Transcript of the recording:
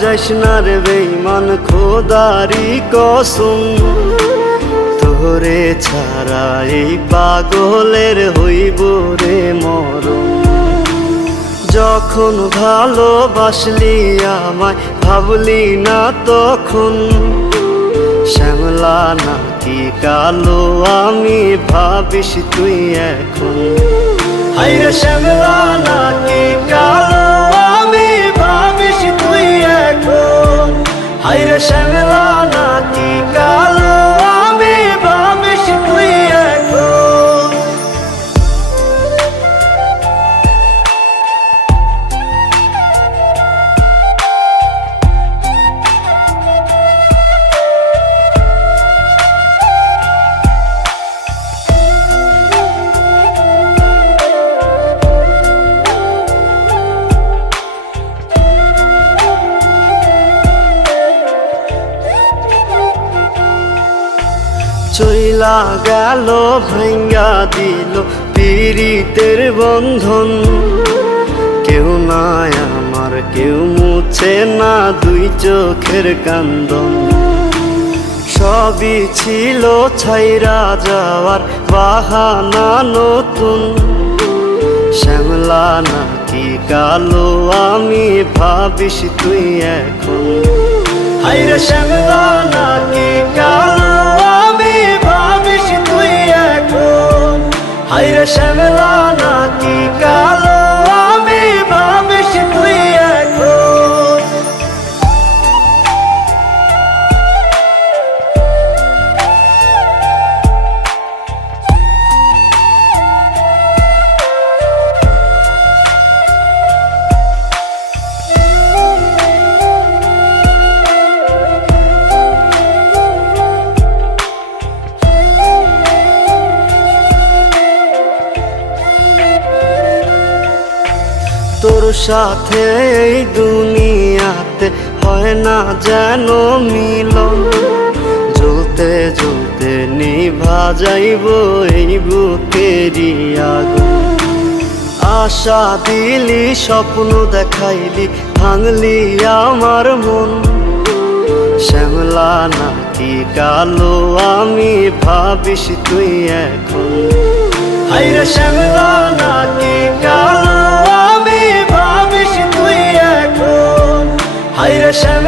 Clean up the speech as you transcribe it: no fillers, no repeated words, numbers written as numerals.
যাইস না রে বেঈমান খোদারি কসম, তোরে ছাড়া এই পাগলের হইব রে মরণ। যখন ভালোবাসলি আমায় ভাবলি না তখন, শ্যামলা নাকি কালো আমি ভাবিস তুই এখন। হায়রে শ্যামলা নাকি কালো আমি ভাবিস তুই এখন। হায়রে শ্যামলা নাকি কালো আমি ভাবিস তুই এখন। চইলা গেল ভাঙ্গা দিল পীড়িতের বন্ধন, কেউ নাই আমার কেউ মুছে না দুই চোখের কান্দন। সবই ছিল ছাইরা যাওয়ার বাহানা নতুন, শ্যামলা নাকি কালো আমি ভাবিস তুই এখন। হায়রে শ্যামলা নাকি কালো আমি ভাবিস তুই এখন। হায়রে শ্যামলা নাকি কালো আমি ভাবিস তুই এখন। তোর সাথে এই দুনিয়াতে হয় না যেন মিলন, জ্বলতে জ্বলতে নিভা যাইব এই বুকেরই আগুন। আশা দিলি স্বপ্ন দেখাইলি ভাঙলি আমার মন, শ্যামলা নাকি কালো আমি ভাবিস তুই এখন। হায়রে শ্যামলা নাকি কালো আমি ভাবিস তুই এখন। হায়রে শ্যামলা